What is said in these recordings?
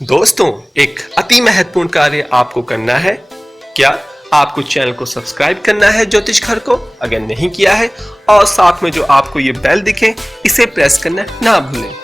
दोस्तों, एक अति महत्वपूर्ण कार्य आपको करना है। क्या आपको चैनल को सब्सक्राइब करना है ज्योतिष घर को, अगर नहीं किया है, और साथ में जो आपको ये बेल दिखे इसे प्रेस करना ना भूलें।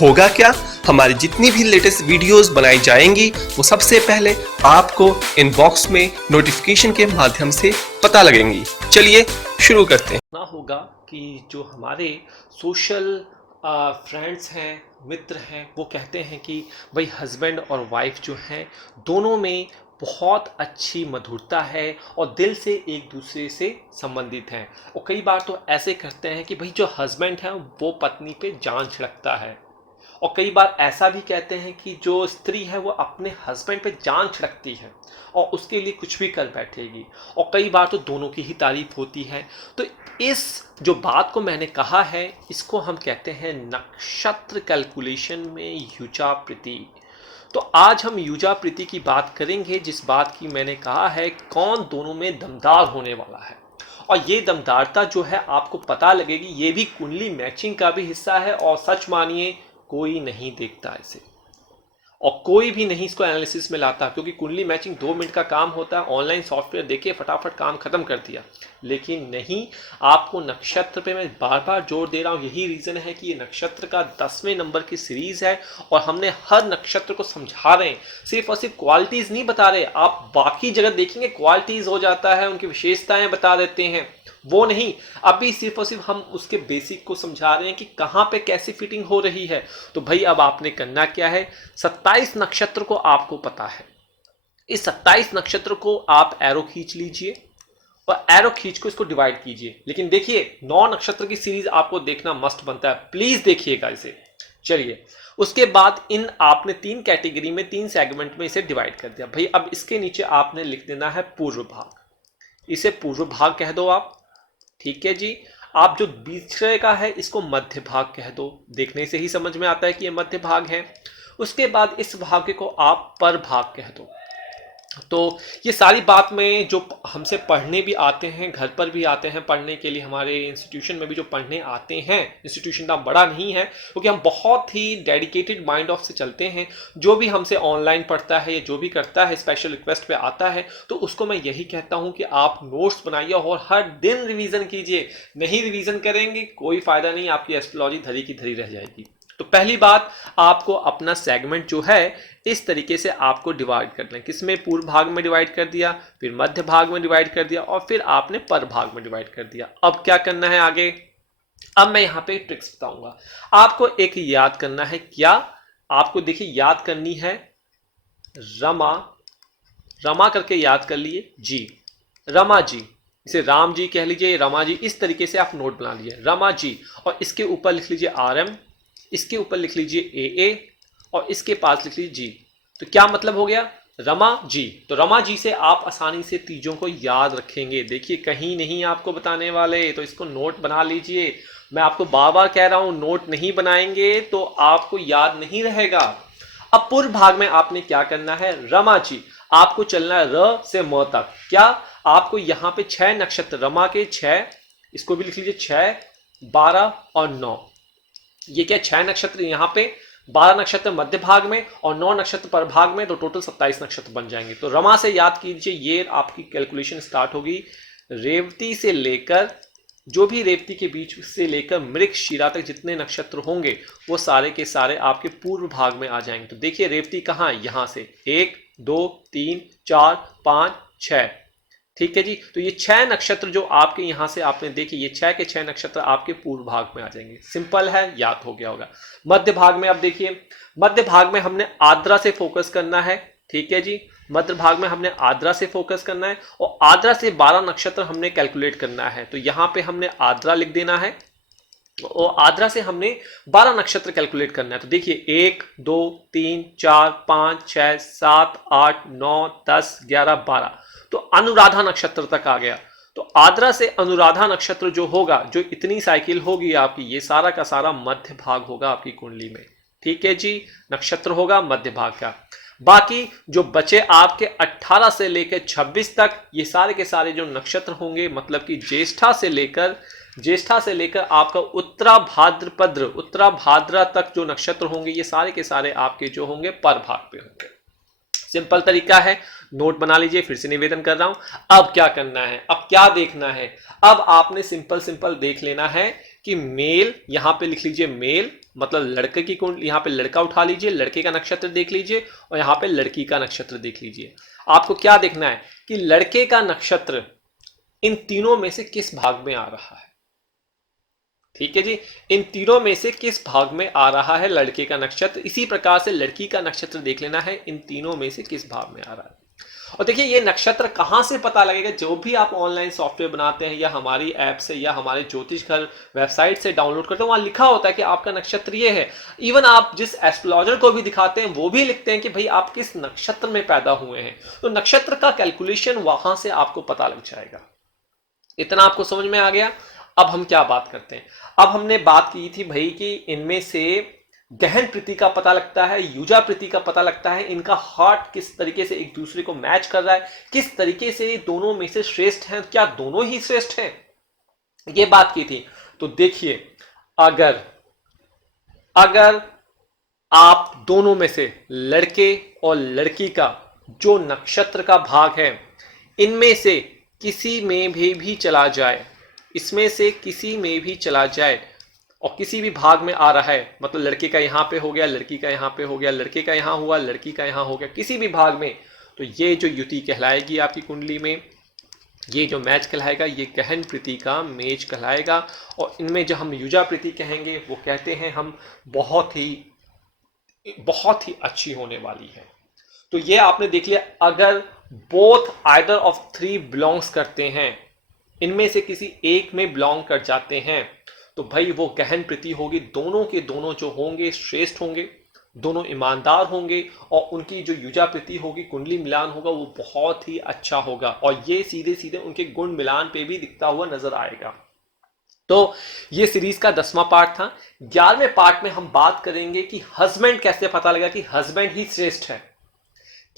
होगा क्या, हमारी जितनी भी लेटेस्ट वीडियोस बनाई जाएंगी वो सबसे पहले आपको इनबॉक्स में नोटिफिकेशन के माध्यम से पता लगेंगी। चलिए शुरू करते हैं। ना होगा कि जो हमारे सोशल फ्रेंड्स हैं, मित्र हैं, वो कहते हैं कि भाई हस्बैंड और वाइफ जो हैं दोनों में बहुत अच्छी मधुरता है और दिल से एक दूसरे से संबंधित हैं। और कई बार तो ऐसे करते हैं कि भाई जो हस्बैंड है वो पत्नी पे जान छिड़कता है, और कई बार ऐसा भी कहते हैं कि जो स्त्री है वो अपने हस्बैंड पे जान छिड़कती है और उसके लिए कुछ भी कर बैठेगी, और कई बार तो दोनों की ही तारीफ होती है। तो इस जो बात को मैंने कहा है इसको हम कहते हैं नक्षत्र कैलकुलेशन में युजा प्रीति। तो आज हम युजा प्रीति की बात करेंगे, जिस बात की मैंने कहा है कौन दोनों में दमदार होने वाला है। और ये दमदारता जो है आपको पता लगेगी, ये भी कुंडली मैचिंग का भी हिस्सा है, और सच मानिए कोई नहीं देखता इसे और कोई भी नहीं इसको एनालिसिस में लाता, क्योंकि कुंडली मैचिंग 2 मिनट का काम होता है। ऑनलाइन सॉफ्टवेयर देखिए, फटाफट काम खत्म कर दिया। लेकिन नहीं, आपको नक्षत्र पे मैं बार बार जोर दे रहा हूँ, यही रीजन है कि ये नक्षत्र का 10वें नंबर की सीरीज है और हमने हर नक्षत्र को समझा रहे हैं, सिर्फ और सिर्फ क्वालिटीज नहीं बता रहे। आप बाकी जगह देखेंगे क्वालिटीज हो जाता है, उनकी विशेषताएं बता देते हैं, वो नहीं। अभी सिर्फ और सिर्फ हम उसके बेसिक को समझा रहे हैं कि कहां पे कैसी फिटिंग हो रही है। तो भाई अब आपने करना क्या है, 27 नक्षत्र को आपको पता है, इस 27 नक्षत्र को आप एरो खींच लीजिए और एरो खींच को इसको डिवाइड कीजिए। लेकिन देखिए 9 नक्षत्र की सीरीज आपको देखना मस्ट बनता है, प्लीज देखिएगा इसे। चलिए, उसके बाद इन आपने 3 कैटेगरी में 3 सेगमेंट में इसे डिवाइड कर दिया। भाई अब इसके नीचे आपने लिख देना है पूर्व भाग, इसे पूर्व भाग कह दो आप। ठीक है जी। आप जो बीच का है इसको मध्य भाग कह दो, देखने से ही समझ में आता है कि ये मध्य भाग है। उसके बाद इस भाग को आप पर भाग कह दो। तो ये सारी बात में जो हमसे पढ़ने भी आते हैं, घर पर भी आते हैं पढ़ने के लिए, हमारे इंस्टीट्यूशन में भी जो पढ़ने आते हैं, इंस्टीट्यूशन ना बड़ा नहीं है क्योंकि हम बहुत ही डेडिकेटेड माइंड ऑफ से चलते हैं। जो भी हमसे ऑनलाइन पढ़ता है या जो भी करता है स्पेशल रिक्वेस्ट पे आता है, तो उसको मैं यही कहता हूं कि आप नोट्स बनाइए और हर दिन रिवीजन कीजिए। नहीं रिवीजन करेंगे कोई फायदा नहीं, आपकी एस्ट्रोलॉजी धरी की धरी रह जाएगी। तो पहली बात, आपको अपना सेगमेंट जो है इस तरीके से आपको डिवाइड करना है। किसमें, पूर्व भाग में डिवाइड कर दिया, फिर मध्य भाग में डिवाइड कर दिया, और फिर आपने पर भाग में डिवाइड कर दिया। अब क्या करना है आगे, अब मैं यहां पे ट्रिक्स बताऊंगा आपको। एक याद करना है, क्या आपको देखिए याद करनी है, रमा, रमा करके याद कर लिए जी, रमा जी, इसे राम जी कह लीजिए, रमा जी, इस तरीके से आप नोट बना लीजिए, रमा जी। और इसके ऊपर लिख लीजिए RM, इसके ऊपर लिख लीजिए AA, और इसके पास लिख लीजिए जी। तो क्या मतलब हो गया, रमा जी। तो रमा जी से आप आसानी से तीजों को याद रखेंगे। देखिए कहीं नहीं आपको बताने वाले, तो इसको नोट बना लीजिए। मैं आपको बार बार कह रहा हूं, नोट नहीं बनाएंगे तो आपको याद नहीं रहेगा। अब पूर्व भाग में आपने क्या करना है, रमा जी, आपको चलना है र से म तक। क्या, आपको यहां पे 6 नक्षत्र, रमा के 6, इसको भी लिख लीजिए 6, 12 और 9। ये क्या, 6 नक्षत्र यहां पे, 12 नक्षत्र मध्य भाग में और 9 नक्षत्र पर भाग में, तो टोटल 27 नक्षत्र बन जाएंगे। तो रमा से याद कीजिए, ये आपकी कैलकुलेशन स्टार्ट होगी रेवती से लेकर, जो भी रेवती के बीच से लेकर मृगशिरा तक जितने नक्षत्र होंगे वो सारे के सारे आपके पूर्व भाग में आ जाएंगे। तो देखिए रेवती कहाँ, यहां से 1 2 3 4 5 6, ठीक है जी। तो ये 6 नक्षत्र जो आपके यहां से आपने देखे, ये 6 के 6 नक्षत्र आपके पूर्व भाग में आ जाएंगे। सिंपल है, याद हो गया होगा। मध्य भाग में अब देखिए, मध्य भाग में हमने आद्रा से फोकस करना है, ठीक है जी। मध्य भाग में हमने आद्रा से फोकस करना है और आद्रा से 12 नक्षत्र हमने कैलकुलेट करना है। तो यहां पे हमने आद्रा लिख देना है और आद्रा से हमने 12 नक्षत्र कैलकुलेट करना है। तो देखिए 1 2 3 4 5 6 7 8 9 10 11 12, तो अनुराधा नक्षत्र तक आ गया। तो आद्रा से अनुराधा नक्षत्र जो होगा, जो इतनी साइकिल होगी आपकी, ये सारा का सारा मध्य भाग होगा आपकी कुंडली में, ठीक है जी। नक्षत्र होगा मध्य भाग का। बाकी जो बचे आपके 18 से लेकर 26 तक, ये सारे के सारे जो नक्षत्र होंगे, मतलब कि ज्येष्ठा से लेकर ज्येष्ठा से लेकर आपका उत्तरा भाद्रा तक जो नक्षत्र होंगे ये सारे के सारे आपके जो होंगे पर भाग पे होंगे। सिंपल तरीका है, नोट बना लीजिए, फिर से निवेदन कर रहा हूं। अब क्या करना है, अब क्या देखना है, अब आपने सिंपल देख लेना है कि मेल, यहां पे लिख लीजिए मेल, मतलब लड़के की कुंडली, यहां पे लड़का उठा लीजिए, लड़के का नक्षत्र देख लीजिए, और यहां पे लड़की का नक्षत्र देख लीजिए। आपको क्या देखना है कि लड़के का नक्षत्र इन तीनों में से किस भाग में आ रहा है। ठीक है जी, इन तीनों में से किस भाग में आ रहा है लड़के का नक्षत्र। इसी प्रकार से लड़की का नक्षत्र देख लेना है, इन तीनों में से किस भाग में आ रहा है। और देखिए ये नक्षत्र कहां से पता लगेगा, जो भी आप ऑनलाइन सॉफ्टवेयर बनाते हैं या हमारी ऐप से या हमारे ज्योतिष घर वेबसाइट से डाउनलोड करते हैं, वहां लिखा होता है कि आपका नक्षत्र ये है। इवन आप जिस एस्ट्रोलॉजर को भी दिखाते हैं वो भी लिखते हैं कि भाई आप किस नक्षत्र में पैदा हुए हैं। तो नक्षत्र का कैलकुलेशन वहां से आपको पता लग जाएगा। इतना आपको समझ में आ गया। अब हम क्या बात करते हैं, अब हमने बात की थी भाई कि इनमें से गहन प्रीति का पता लगता है, युजा प्रीति का पता लगता है, इनका हार्ट किस तरीके से एक दूसरे को मैच कर रहा है, किस तरीके से दोनों में से श्रेष्ठ हैं, क्या दोनों ही श्रेष्ठ हैं, ये बात की थी। तो देखिए अगर आप दोनों में से लड़के और लड़की का जो नक्षत्र का भाग है इनमें से किसी में भी चला जाए, इसमें से किसी में भी चला जाए और किसी भी भाग में आ रहा है, मतलब लड़के का यहां पे हो गया, लड़की का यहां पे हो गया, लड़के का यहां हुआ, लड़की का यहां हो गया, किसी भी भाग में, तो ये जो युति कहलाएगी आपकी कुंडली में, ये जो मैच कहलाएगा ये गहन प्रीति का मैच कहलाएगा। और इनमें जो हम युजा प्रीति कहेंगे वो कहते हैं हम बहुत ही अच्छी होने वाली है। तो ये आपने देख लिया, अगर both either of three belongs करते हैं, इनमें से किसी एक में बिलोंग कर जाते हैं, तो भाई वो गहन प्रीति होगी, दोनों के दोनों जो होंगे श्रेष्ठ होंगे, दोनों ईमानदार होंगे, और उनकी जो युजा प्रीति होगी, कुंडली मिलान होगा, वो बहुत ही अच्छा होगा, और ये सीधे सीधे उनके गुण मिलान पे भी दिखता हुआ नजर आएगा। तो ये सीरीज का 10वां पार्ट था। 11वें पार्ट में हम बात करेंगे कि हस्बैंड कैसे पता लगा कि हस्बैंड ही श्रेष्ठ है,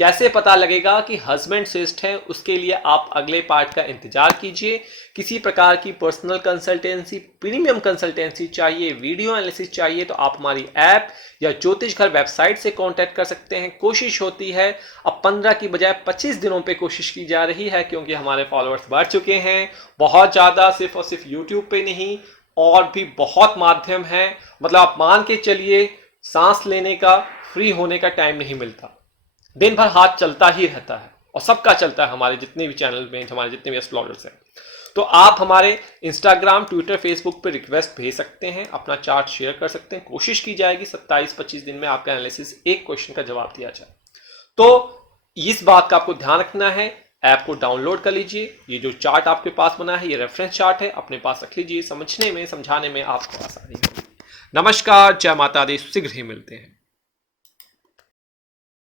कैसे पता लगेगा कि हस्बैंड श्रेष्ठ है, उसके लिए आप अगले पार्ट का इंतजार कीजिए। किसी प्रकार की पर्सनल कंसल्टेंसी, प्रीमियम कंसल्टेंसी चाहिए, वीडियो एनालिसिस चाहिए, तो आप हमारी ऐप या ज्योतिष घर वेबसाइट से कांटेक्ट कर सकते हैं। कोशिश होती है, अब 15 की बजाय 25 दिनों पे कोशिश की जा रही है, क्योंकि हमारे फॉलोअर्स बढ़ चुके हैं बहुत ज़्यादा, सिर्फ और सिर्फ यूट्यूब पे नहीं, और भी बहुत माध्यम है। मतलब आप मान के चलिए सांस लेने का, फ्री होने का टाइम नहीं मिलता, दिन भर हाथ चलता ही रहता है, और सबका चलता है, हमारे जितने भी चैनल में, हमारे जितने भी एस्ट्रोलॉजर्स हैं। तो आप हमारे इंस्टाग्राम, ट्विटर, फेसबुक पे रिक्वेस्ट भेज सकते हैं, अपना चार्ट शेयर कर सकते हैं। कोशिश की जाएगी 27-25 दिन में आपका एनालिसिस, एक क्वेश्चन का जवाब दिया जाए। तो इस बात का आपको ध्यान रखना है, ऐप को डाउनलोड कर लीजिए। ये जो चार्ट आपके पास बना है ये रेफरेंस चार्ट है, अपने पास रख लीजिए, समझने में समझाने में आपको आसानी होगी। नमस्कार, जय माता दी, शीघ्र ही मिलते हैं।